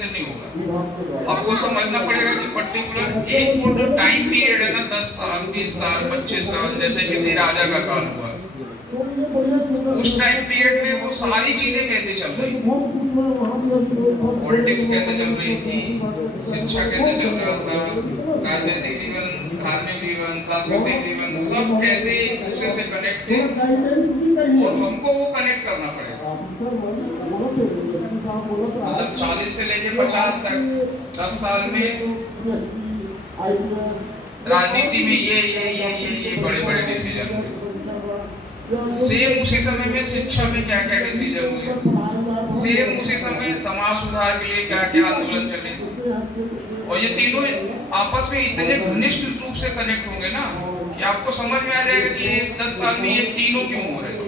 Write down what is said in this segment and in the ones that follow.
से नहीं होगा। आपको समझना पड़ेगा कि पर्टिकुलर एक वो जो टाइम पीरियड है ना, 10 साल, 20 साल, 25 साल, जैसे किसी राजा का काल हुआ, उस टाइम पीरियड में वो सारी चीजें कैसे चल रही थी, पॉलिटिक्स कैसे चल रही थी, शिक्षा कैसे चल रहा था, राजनीतिक जीवन, धार्मिक जीवन, सांस्कृतिक जीवन, सब कैसे एक दूसरे से कनेक्ट थे, और हमको वो कनेक्ट करना पड़ेगा। मतलब 40 से लेके 50 तक 10 साल में राजनीति में ये बड़े डिसीजन हुए। सेम उसी समय में शिक्षा में क्या क्या डिसीजन हुए, सेम उसी समय समाज सुधार के लिए क्या क्या आंदोलन चले, और ये तीनों आपस में इतने घनिष्ठ रूप से कनेक्ट होंगे ना कि आपको समझ में आ जाएगा कि इस 10 साल में ये तीनों क्यों हो रहे हैं।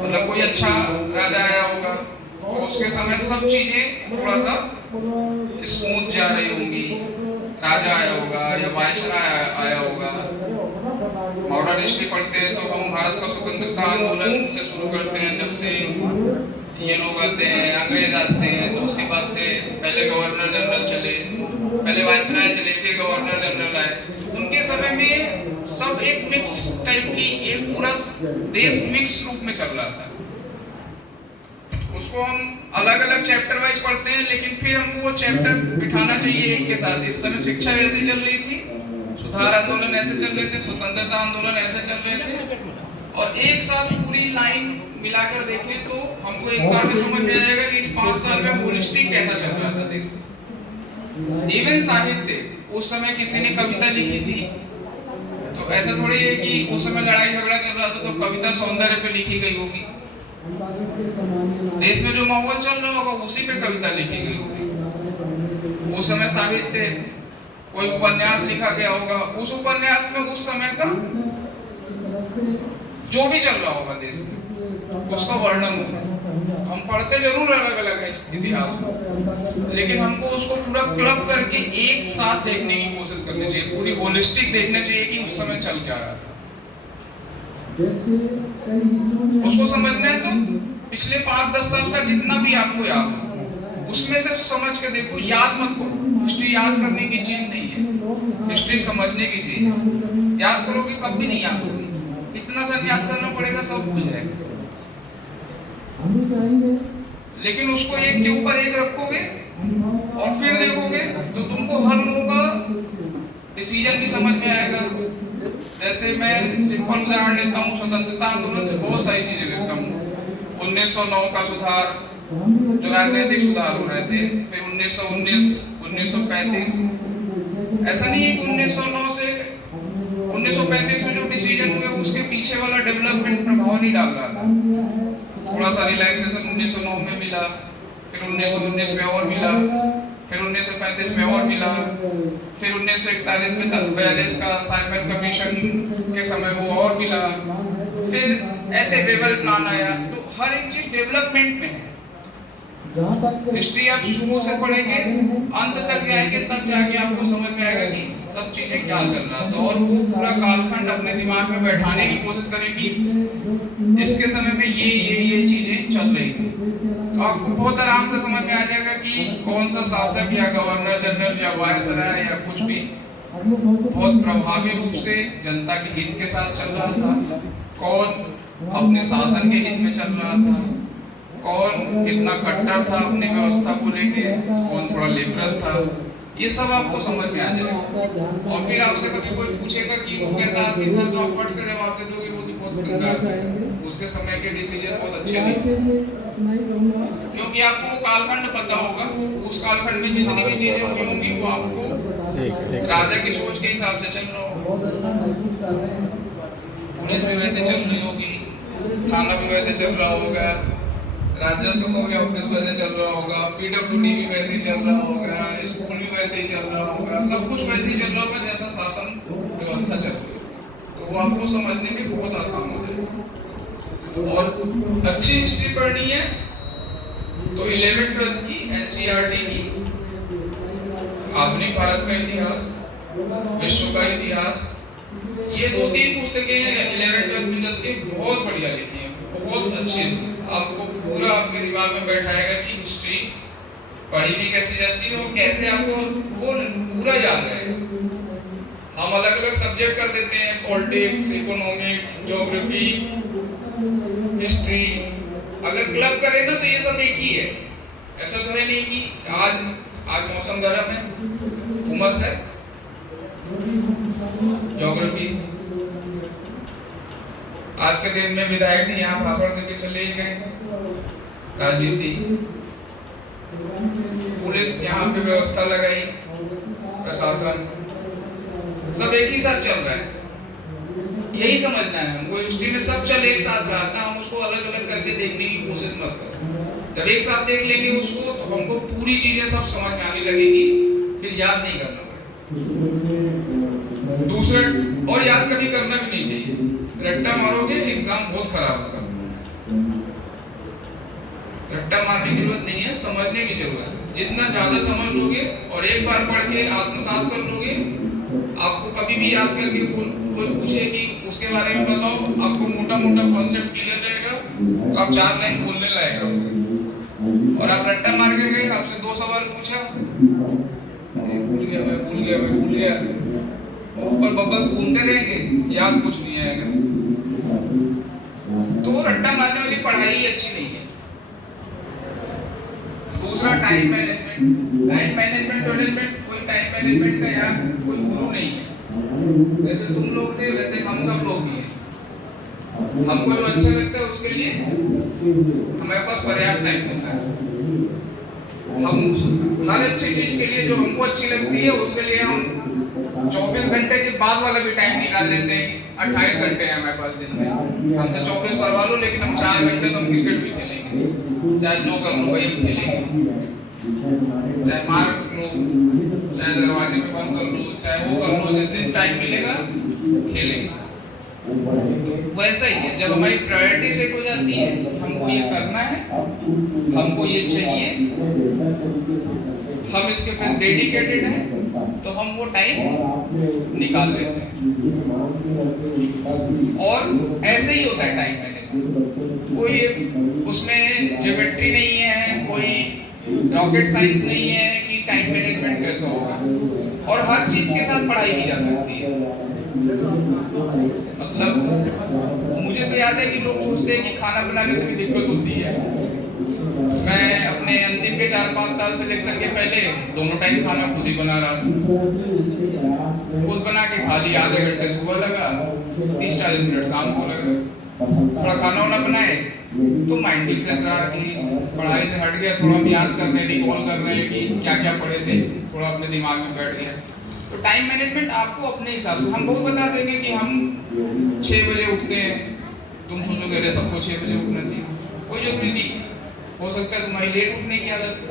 मतलब कोई अच्छा राजा आया होगा और उसके समय सब चीजें थोड़ा सा स्मूथ जा रही होंगी, राजा आया होगा या वायसराय आया होगा। मॉडर्न हिस्ट्री पढ़ते हैं तो हम भारत का स्वतंत्रता आंदोलन से शुरू करते हैं, जब से ये लोग आते हैं, अंग्रेज आते हैं, तो उसके बाद से पहले गवर्नर जनरल चले, पहले वायसराय चले, फिर गवर्नर जनरल आए। उनके समय में सब एक मिक्स टाइप की, एक पूरा देश मिक्स रूप में चल रहा था। उसको हम अलग अलग चैप्टर वाइज पढ़ते हैं, लेकिन फिर हमको वो चैप्टर बिठाना चाहिए एक के साथ। इस समय शिक्षा वैसे चल रही थी, सुधार आंदोलन ऐसे चल रहे थे, स्वतंत्रता आंदोलन ऐसे चल रहे थे, और एक साथ पूरी लाइन मिलाकर देखें तो हमको एक बार में समझ में आ जाएगा कि इस 5 साल में होलिस्टिक कैसा चल रहा था देश। इवन साहित्य, उस समय किसी ने कविता लिखी थी तो ऐसा थोड़ी है कि उस समय लड़ाई झगड़ा चल रहा था तो कविता सौंदर्य पे लिखी गई होगी। देश में जो माहौल चल रहा होगा उसी पे कविता लिखी गई होगी। उस समय साहित्य, कोई उपन्यास लिखा गया होगा, उस उपन्यास में उस समय का जो भी चल रहा होगा देश में उसका वर्णन होगा। हम पढ़ते जरूर अलग अलग है इतिहास में, लेकिन हमको उसको पूरा क्लब करके एक साथ देखने की कोशिश करनी चाहिए, पूरी होलिस्टिक देखना चाहिए कि उस समय चल क्या रहा था। उसको समझना है तो पिछले 5-10 साल का जितना भी आपको याद हो उसमें से समझ के देखो, याद मत करो। हिस्ट्री याद करने की चीज नहीं है, हिस्ट्री समझने की चीज है। याद करोगे कब भी नहीं याद होगी, इतना सा याद करना पड़ेगा, सब भूल जाएगा। लेकिन उसको एक के ऊपर एक रखोगे और फिर देखोगे तो तुमको हर लोगों का डिसीजन भी समझ में आएगा। जैसे मैं सिंपल उदाहरण लेता हूँ, स्वतंत्रता आंदोलन से बहुत सारी चीजें लेता हूँ। 1909 का सुधार, जो राजनीतिक सुधार हो रहे थे, फिर 1919, 1935। ऐसा नहीं है कि 1909 से 1935 में जो डिसीजन हुए उसके पीछे वाला डेवलपमेंट प्रभाव नहीं डाल रहा था। थोड़ा सा रिलैक्सेशन 1909 में मिला, फिर 1919 में और मिला, फिर 1935 में और मिला, फिर 1941 में 42 का साइमन कमीशन के समय वो और मिला, फिर ऐसे वेबल प्लान आया। तो हर एक चीज डेवलपमेंट में है। हिस्ट्री आप शुरू से पढ़ेंगे अंत तक जाएंगे तब जाके आपको समझ में आएगा कि सब चीजें क्या चल रहा था, और वो पूरा कालखंड अपने दिमाग में बैठाने की कोशिश करें कि इसके समय में ये चीजें चल रही थी। तो आपको बहुत आराम से समझ में आ जाएगा कि कौन सा शासक या गवर्नर जनरल या वायसराय या कुछ भी बहुत प्रभावी रूप से जनता के हित के साथ चल रहा था, कौन अपने शासन के हित में चल रहा था, कौन कितना कट्टर था अपनी व्यवस्था को लेके, कौन थोड़ा लिबरल था। ये सब आपको समझ में आ जाएगा। और फिर आपसे कभी कोई पूछेगा कि वो कैसा आदमी था तो आप फट से जवाब दे दोगे वो तो बहुत गंदा है, उसके समय के डिसीजन बहुत अच्छे नहीं थे, क्योंकि आपको कालखंड पता होगा। उस कालखंड में जितनी भी चीजें हुई होंगी वो आपको राजा की सोच के हिसाब से चल रहा होगा। पुलिस भी वैसे चल रही होगी, थाना भी वैसे चल रहा होगा, राजस्व का भी ऑफिस वैसे चल रहा होगा, पीडब्ल्यूडी भी वैसे ही चल रहा होगा, स्कूल भी वैसे ही चल रहा होगा, सब कुछ वैसे ही चल रहा होगा जैसा शासन व्यवस्था चल रही है। तो वो आपको समझने में बहुत आसान हो जाएगा। और अच्छी हिस्ट्री पढ़नी है तो 11th-12th की एनसीईआरटी की आधुनिक भारत का इतिहास, विश्व का इतिहास, ये 2-3 पुस्तकें 11th-12th में चलती है, बहुत बढ़िया लिखी है, बहुत अच्छी से। आपको पूरा आपके दिमाग में बैठाएगा कि हिस्ट्री पढ़ी भी कैसे जाती है और कैसे आपको वो पूरा याद रहेगा। हम अलग अलग सब्जेक्ट कर देते हैं, पॉलिटिक्स, इकोनॉमिक्स, ज्योग्राफी, हिस्ट्री। अगर क्लब करें ना तो ये सब एक ही है। ऐसा तो है नहीं कि आज मौसम गर्म है, उमस है, ज्योग्राफी। आज के दिन में विधायक जी यहाँ भाषण देके चले गए, राजनीति, पुलिस यहाँ पे व्यवस्था लगाई, प्रशासन, सब एक ही साथ चल रहा है। यही समझना है हमको, हिस्ट्री में सब चल एक साथ रहा था, हम उसको अलग अलग करके देखने की कोशिश मत करो। जब एक साथ देख लेंगे उसको तो हमको पूरी चीजें सब समझ में आने लगेगी, फिर याद नहीं करना पड़ेगा। दूसरा, और याद कभी करना भी नहीं चाहिए। रट्टा मारोगे एग्जाम बहुत खराब होगा। रट्टा मारने की जरूरत नहीं है, समझने की जरूरत है। जितना ज्यादा समझ लोगे और एक बार पढ़ के आत्मसात कर लोगे, आपको कभी भी याद करके कोई पूछे कि उसके बारे में बताओ, आपको मोटा मोटा कॉन्सेप्ट क्लियर रहेगा, तो आप 4 लाइन बोलने लायक रहोगे। और आप रट्टा मार के गए, आपसे 2 सवाल पूछा, भूल गया, और ऊपर बबल्स घूमते रहेंगे, याद कुछ नहीं आएगा। तो वो रट्टा मारने वाली पढ़ाई अच्छी नहीं है। दूसरा, टाइम मैनेजमेंट, कोई टाइम मैनेजमेंट का यहाँ कोई गुरु नहीं है। जैसे तुम लोग थे वैसे हम सब लोग भी हैं। हमको जो अच्छा लगता है उसके लिए हमारे पास पर्याप्त टाइम होता है। हम हर अच्छी चीज के लिए जो हमको अच्छी लगती है उसके लिए हम 24 घंटे के बाद वाला भी टाइम निकाल लेते हैं। 28 घंटे हैं हमारे पास दिन में, हमसे 24 करवा लो, लेकिन हम 4 घंटे तो हम क्रिकेट भी खेलेंगे, चाहे जो कर लो भाई हम खेलेंगे, चाहे मार लो, चाहे दरवाजे में बंद कर लो, चाहे वो कर लो, जिस दिन टाइम मिलेगा खेलेंगे। वैसा ही है, जब हमारी प्रायोरिटी सेट हो जाती है, हमको ये करना है, हमको ये चाहिए, हम इसके प्रति डेडिकेटेड हैं, तो हम वो टाइम निकाल लेते हैं। और ऐसे ही होता है टाइम मैनेजमेंट। कोई उसमें ज्योमेट्री नहीं है, कोई रॉकेट साइंस नहीं है कि टाइम मैनेजमेंट कैसा होगा। और हर चीज के साथ पढ़ाई की जा सकती है। मतलब मुझे तो याद है कि लोग सोचते हैं कि खाना बनाने से भी दिक्कत होती है। मैं अपने अंतिम के 4-5 साल सिलेक्शन के पहले दोनों टाइम खाना खुद ही बना रहा था। खुद बना के खा लिया, आधे घंटे सुबह लगा, 30-40 मिनट शाम को लगा। थोड़ा खाना वाना बनाए तो माइंड भी फ्रेश रहा कि पढ़ाई से हट गया, थोड़ा हम याद कर रहे हैं, रिकॉल कर रहे हैं कि क्या क्या पढ़े थे, थोड़ा अपने दिमाग में बैठ गया। तो टाइम मैनेजमेंट आपको अपने हिसाब से, हम बहुत बता देंगे कि हम 6 बजे उठते हैं, तुम सोचोगे अरे सबको 6 बजे उठना चाहिए, कोई जरूरी नहीं है। हो सकता है तुम्हारी लेट उठने की आदत है,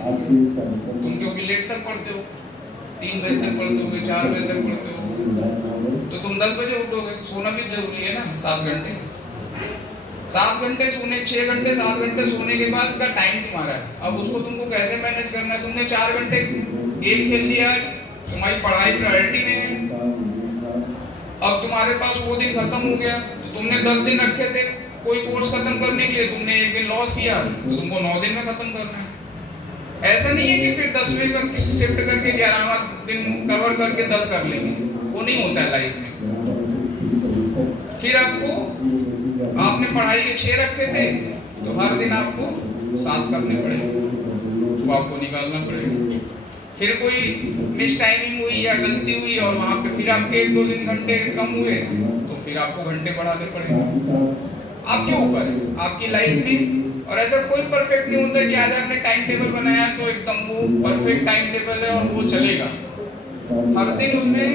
तुम क्योंकि लेट तक पढ़ते हो, 3 बजे तक पढ़ते हो, 4 बजे तक पढ़ते हो, तो तुम 10 बजे उठोगे। सोना भी जरूरी है ना, 7 घंटे। 7 घंटे सोने, 6 घंटे 7 घंटे सोने के बाद का टाइम तुम्हारा है। अब उसको तुमको कैसे मैनेज करना है। तुमने 4 घंटे गेम खेल लिया, तुम्हारी पढ़ाई प्रायोरिटी में है। अब तुम्हारे पास वो दिन खत्म हो गया, तो तुमने 10 दिन रखे थे कोई कोर्स खत्म करने के लिए, तुमने एक दिन लॉस किया, तो तुमको 9 दिन में खत्म करना है। ऐसा नहीं है कि फिर 10वें का शिफ्ट करके 11वां दिन कवर करके 10 कर लेंगे, वो नहीं होता है लाइफ में। फिर आपने पढ़ाई के 6 रखे थे, तो हर दिन आपको 7 करने पड़ेंगे, वो आपको निकालना पड़ेगा। फिर कोई मिस टाइमिंग हुई या गलती हुई और वहां पे फिर आपके 1-2 घंटे कम हुए, तो फिर आपको घंटे बढ़ाने पड़ेंगे। आपके ऊपर है, आपकी लाइफ में। और ऐसा कोई परफेक्ट नहीं होता कि आज आपने टाइम टेबल बनाया तो एकदम वो परफेक्ट टाइम टेबल है और वो चलेगा। हर दिन उसमें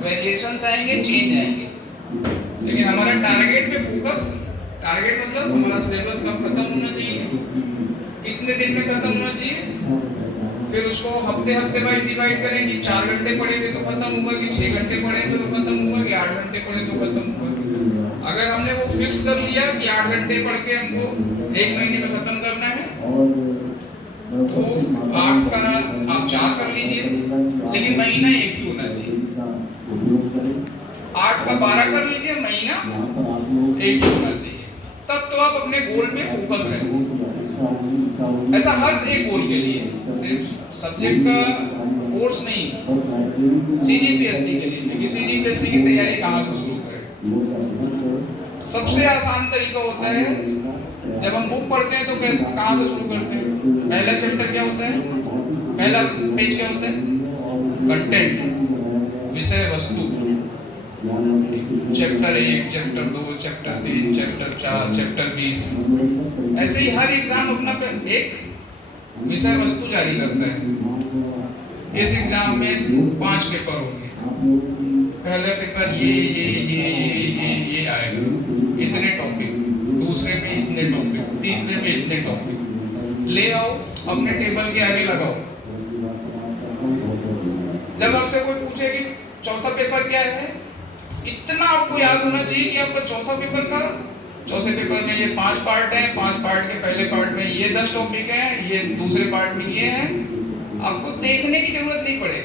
वेरिएशंस आएंगे, चेंज आएंगे, लेकिन हमारा टारगेट पे फोकस, टारगेट मतलब हमारा सिलेबस कब खत्म होना चाहिए, कितने दिन में खत्म होना चाहिए। फिर उसको हफ्ते वाइज डिवाइड करें कि 4 घंटे पढ़ेंगे तो खत्म होगा, कि 6 घंटे पढ़ेंगे तो खत्म होगा, कि 8 घंटे पढ़े तो खत्म होगा। अगर हमने वो फिक्स कर लिया कि 8 घंटे पढ़ के हमको 1 महीने में खत्म करना है, तो 8 का आप 4 कर लीजिए, लेकिन महीना एक ही होना चाहिए। 8 का 12 कर लीजिए, महीना एक ही होना चाहिए। तब तो आप अपने गोल में फोकस रहे। ऐसा हर एक गोल के लिए, सिर्फ सब्जेक्ट का कोर्स नहीं, सीजीपीएससी के लिए। क्योंकि सीजीपीएससी की तैयारी कहाँ से शुरू करें? सबसे आसान तरीका होता है, जब हम बुक पढ़ते हैं तो कैसे, कहाँ से शुरू करते हैं? पहला चैप्टर क्या होता है? पहला पेज क्या होता है? कंटेंट, विषय वस्तु। Chapter 1, chapter 2, chapter 3, chapter 4, chapter 20। ऐसे ही हर एग्जाम अपना एक विषय वस्तु जारी करता है। इस एग्जाम में 5 पेपर होंगे। पहले पेपर ये आएगा, इतने टॉपिक, दूसरे में इतने टॉपिक, तीसरे में इतने टॉपिक। ले आओ, अपने टेबल के आगे लगाओ। जब आपसे कोई पूछे कि चौथा पेपर क्या है, इतना आपको याद होना चाहिए कि आपका चौथा पेपर में ये 5 पार्ट हैं, 5 पार्ट के पहले पार्ट में ये 10 टॉपिक हैं, ये दूसरे पार्ट में ये हैं। आपको देखने की जरूरत नहीं पड़े,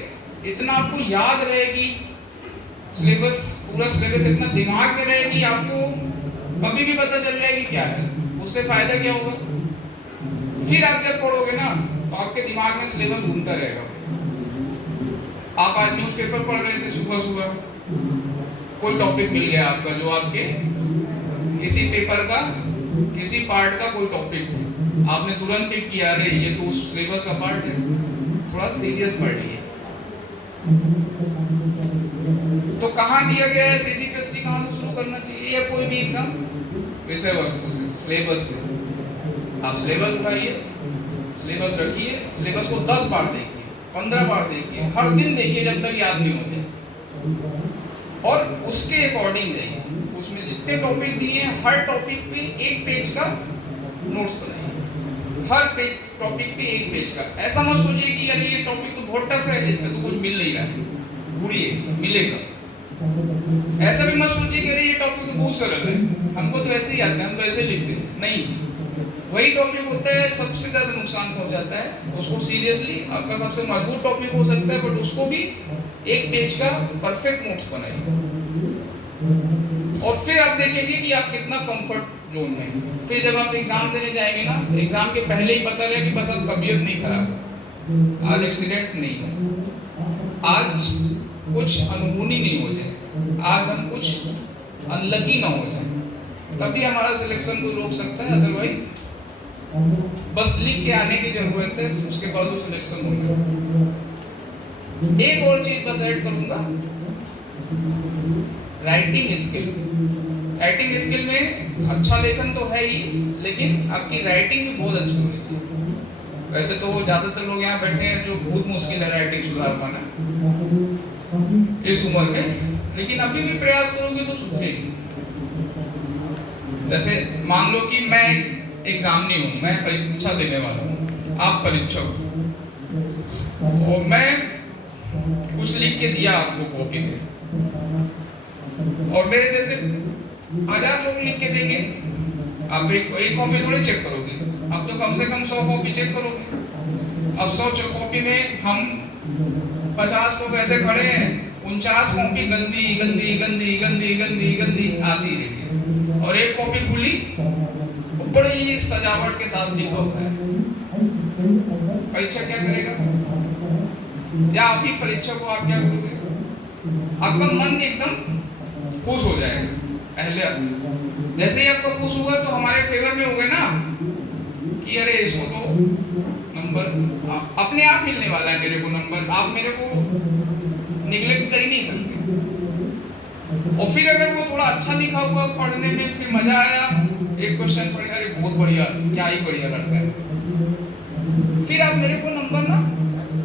इतना आपको याद रहेगी। सिलेबस, पूरा सिलेबस इतना दिमाग में रहेगी, आपको कभी भी पता चल जाएगी क्या है। उससे फायदा क्या होगा? फिर आप जब पढ़ोगे ना तो आपके दिमाग में सिलेबस घूमता रहेगा। आप आज न्यूज़पेपर पढ़ रहे थे, सुबह सुबह कोई टॉपिक मिल गया आपका, जो आपके किसी पेपर का, किसी पार्ट का कोई टॉपिक है, आपने तुरंत पिक किया, अरे ये तो उस सिलेबस का पार्ट है, थोड़ा सीरियस पढ़ लिए। तो कहाँ दिया गया है सीजीपीएससी, कहाँ से शुरू करना चाहिए? या कोई भी एग्जाम, विषय वस्तु से, सिलेबस से। आप सिलेबस उठाइए, सिलेबस रखिए, सिलेबस को 10 बार देखिए, 15 बार देखिए, हर दिन देखिए जब तक याद नहीं होते, और उसके अकॉर्डिंग जाइए। उसमें जितने टॉपिक दिए हैं, हर टॉपिक पे 1 पेज का नोट्स बनाइए। हर टॉपिक पे 1 पेज का। ऐसा मत सोचिए कि यार ये टॉपिक तो बहुत टफ है, इसमें तो कुछ मिल नहीं रहा है, ढूंढिए, मिलेगा। ऐसा भी मत सोचिए कि अरे ये टॉपिक तो बहुत सरल है, हमको तो ऐसे ही आता है, हम तो ऐसे लिखते हैं। नहीं, वही टॉपिक होता है सबसे ज्यादा नुकसान पहुंचाता है। उसको सीरियसली, आपका सबसे मजबूत टॉपिक हो सकता है, बट उसको भी 1 पेज का परफेक्ट नोट्स बनाइए। और फिर आप देखेंगे कि आप कितना कंफर्ट जोन में। फिर जब आप एग्जाम देने जाएंगे ना, एग्जाम के पहले ही पता रहे कि बस आज तबीयत नहीं खराब, आज एक्सीडेंट नहीं है, आज कुछ अनहोनी नहीं हो जाए, आज हम कुछ अनलकी ना हो जाए, तभी हमारा सिलेक्शन को रोक सकता है। अदरवाइज बस लिख के आने की जरूरत है, उसके बाद वो सिलेक्शन होगा। एक और चीज बस ऐड करूंगा, राइटिंग स्किल। राइटिंग स्किल में अच्छा लेखन तो है ही, लेकिन आपकी राइटिंग भी बहुत अच्छी होनी चाहिए। वैसे तो ज्यादातर लोग यहाँ बैठे हैं जो बहुत मुश्किल है राइटिंग सुधार पाना इस उम्र में, लेकिन अभी भी प्रयास करोगे तो सुधरेगी। जैसे मान लो कि मैं एग्जामिनी हूँ, मैं परीक्षा देने वाला हूँ, आप परीक्षक हो, और मैं कुछ लिख के दिया आपको कॉपी में, और मेरे जैसे 1000 लोग लिख के देंगे, आप एक कॉपी थोड़ी चेक करोगे, अब तो कम से कम 100 कॉपी चेक करोगे। अब 100 कॉपी में हम 50 लोग ऐसे खड़े हैं, 49 कॉपी गंदी गंदी गंदी गंदी गंदी गंदी आती रही है, और एक कॉपी खुली बड़ी सजावट के साथ लिखा होता है। परीक्षा क्या करेगा? या आप ही परीक्षा को आप क्या करोगे? आपका मन एकदम खुश हो जाएगा। पहले जैसे ही आपका खुश होगा तो हमारे फेवर में होगा ना कि अरे इसको तो नंबर अपने आप मिलने वाला है, मेरे को नंबर, आप मेरे को निगलेक्ट कर ही नहीं सकते। और फिर अगर वो थोड़ा अच्छा लिखा हुआ पढ़ने में, फिर मजा आया, एक क्वेश्चन पढ़ अरे बहुत बढ़िया, क्या ही बढ़िया लड़का है, फिर आप मेरे को नंबर ना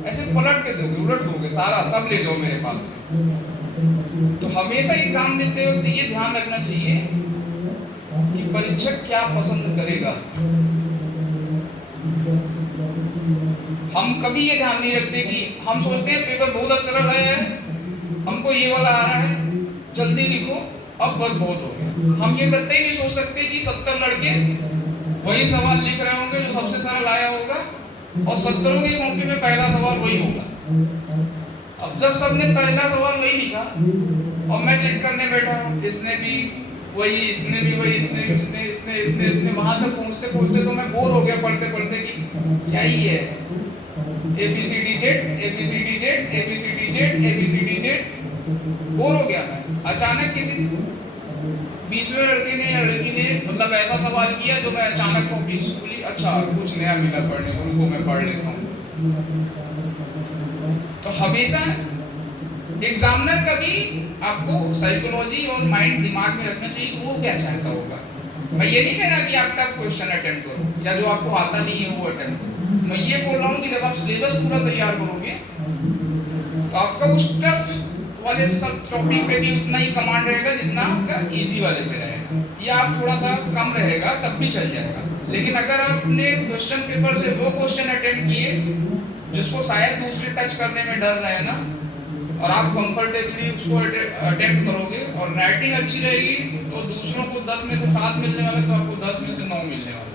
ऐसे पलट के दोगे, उलट दोगे, सारा सब ले जाओ मेरे पास से। तो हमेशा एग्जाम देते वक्त ये ध्यान रखना चाहिए कि परीक्षक क्या पसंद करेगा। हम कभी ये ध्यान नहीं रखते कि हम सोचते हैं पेपर बहुत सरल है, हमको ये वाला आ रहा है, जल्दी लिखो, अब बस बहुत हो गया। हम ये करते ही नहीं सोच सकते कि 70 लड़के वही सवाल लिख रहे होंगे जो सबसे सरल आया होगा, और 70 की कॉपी में पहला सवाल वही होगा। अब जब सबने पहला सवाल वही लिखा और मैं चेक करने बैठा, इसने भी वही इसने भी वही इसने वहां तक पहुंचते पहुंचते तो मैं बोर हो गया पढ़ते पढ़ते कि क्या ही है, ABCDZ बोर हो गया मैं। अचानक किसी 20वें लड़के ने या लड़की ने मतलब ऐसा सवाल किया जो मैं अचानक को पीसफुली अच्छा कुछ नया मिला पढ़ने को, उनको मैं पढ़ लेता हूँ। तो हमेशा एग्जामिनर का भी आपको साइकोलॉजी और माइंड दिमाग में रखना चाहिए कि वो क्या चाहता होगा। मैं ये नहीं कह रहा कि आप टफ क्वेश्चन अटेम्प्ट करो या जो आपको आता नहीं है वो अटेम्प्ट करो। मैं ये बोल रहा हूँ कि जब आप सिलेबस पूरा तैयार करोगे तो आपका उस टफ वाले सब टॉपिक पे भी उतना ही कमांड रहेगा जितना आपका इजी वाले पे रहेगा, या आप थोड़ा सा कम रहेगा तब भी चल जाएगा। लेकिन अगर आपने क्वेश्चन पेपर से वो क्वेश्चन अटेम्प्ट किए जिसको शायद दूसरे टच करने में डर रहे ना, और आप कंफर्टेबली उसको अटेम्प्ट करोगे और राइटिंग अच्छी रहेगी तो दूसरों को 10 में से 7 मिलने वाला तो आपको 10 में से 9 मिलने वाला।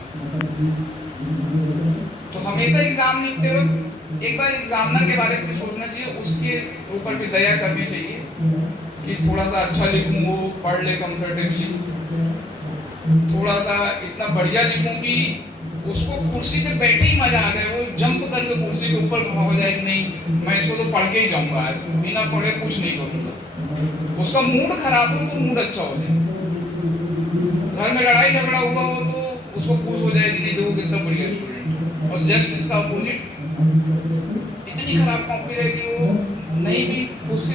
तो हमेशा एग्जाम लिखते वक्त एक बार एग्जामिनर के बारे में भी सोचना चाहिए, उसके ऊपर भी दया करनी चाहिए कि थोड़ा सा अच्छा लिखूं, वो पढ़ ले कंफर्टेबली, थोड़ा सा इतना बढ़िया लिखूं कि उसको कुर्सी पे बैठे ही मजा आ जाए, वो जंप करके कुर्सी के ऊपर खड़ा हो जाए कि नहीं मैं इसको तो पढ़ के ही जाऊंगा आज, बिना पढ़े कुछ नहीं करूंगा। उसका मूड खराब हो तो मूड अच्छा हो जाए, घर में लड़ाई झगड़ा हुआ हो तो उसको खुश हो जाए कि नहीं देखो कितना बढ़िया स्टूडेंट। और जस्ट इसका अपोजिट इतनी खराब कॉपी रहे कि वो नहीं भी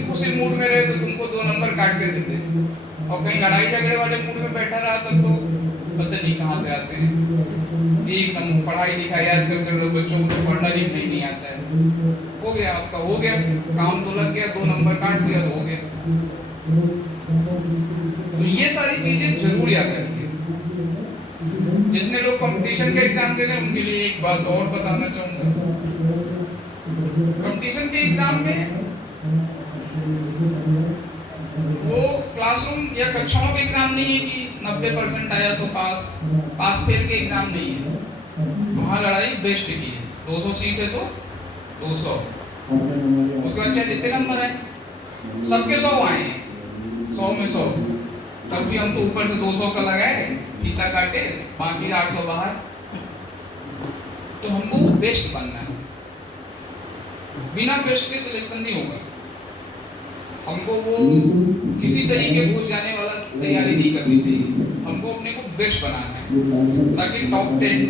खुशी मूड में रहे तो तुमको 2 नंबर काट के देते, और कहीं लड़ाई झगड़े वाले मूड में बैठा रहा तब तो पता नहीं कहाँ से आते हैं। एक नंबर पढ़ाई लिखाई आजकल के बच्चों को तो पढ़ना लिखना ही नहीं आता है। हो गया आपका, हो गया काम तो लग गया, 2 नंबर काट दिया तो हो गया। तो ये सारी चीजें जरूर याद रखिए। जितने लोग कंपटीशन के एग्जाम दे रहे हैं उनके लिए एक बात और बताना चाहूंगा, कंपटीशन के एग्जाम में वो क्लासरूम या कक्षाओं के एग्जाम नहीं है कि 90% आया तो पास फेल के एग्जाम नहीं है। वहाँ लड़ाई बेस्ट की है, 200 सीट है तो 200, उसके बाद चाहे जितने नंबर है सबके 100 आए हैं, 100 में 100, तब भी हम तो ऊपर से 200 का लगाए फीता काटे, बाकी 800 बाहर। तो हमको बेस्ट बनना है, बिना बेस्ट के सिलेक्शन नहीं होगा। हमको वो किसी तरीके घुस जाने वाला तैयारी नहीं करनी चाहिए, हमको अपने को बेस्ट बनाना है ताकि टॉप 10,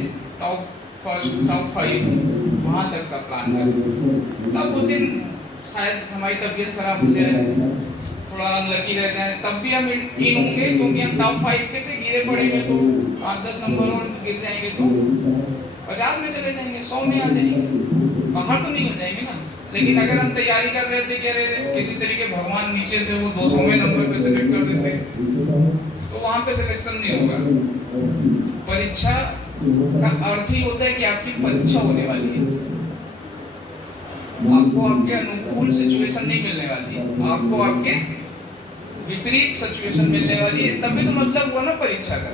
टॉप फर्स्ट, टॉप 5 वहाँ तक का प्लान करें। तब वो दिन शायद हमारी तबीयत खराब हो जाए, थोड़ा अनलकी रह जाए, तब भी हम इन होंगे क्योंकि हम टॉप 5 पे थे, गिरे पड़ेंगे तो 5-10 नंबर और गिर जाएंगे तो 50 में चले जाएंगे, 100 में आ जाएंगे, बाहर तो नहीं हो जाएंगे ना। लेकिन अगर हम तैयारी कर रहे थे कि अरे किसी तरीके भगवान नीचे से वो 200वें नंबर पे सिलेक्ट कर देते तो वहां पे सिलेक्शन नहीं होगा। परीक्षा का अर्थ ही होता है कि आपकी परीक्षा होने वाली है, आपको आपके अनुकूल सिचुएशन नहीं मिलने वाली है, आपको आपके विपरीत सिचुएशन मिलने वाली है। तभी तो मतलब हुआ ना परीक्षा का।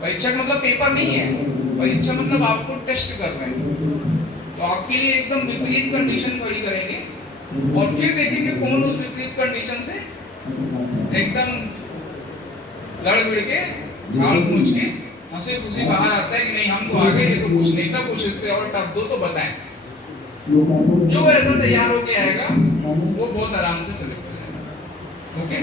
परीक्षा का मतलब पेपर नहीं है, परीक्षा मतलब आपको टेस्ट कर रहे हैं, तो आपके लिए एकदम विपरीत कंडीशन खड़ी करेंगे और फिर देखेंगे कौन उस विपरीत कंडीशन से एकदम लड़ भिड़ के झाड़ पूछ के हंसी खुशी बाहर आता है कि नहीं हम तो आ गए, ये तो कुछ नहीं था, कुछ इससे और टफ दो तो बताएं। जो ऐसा तैयार होके आएगा वो बहुत आराम से सिलेक्ट हो जाएगा। ओके।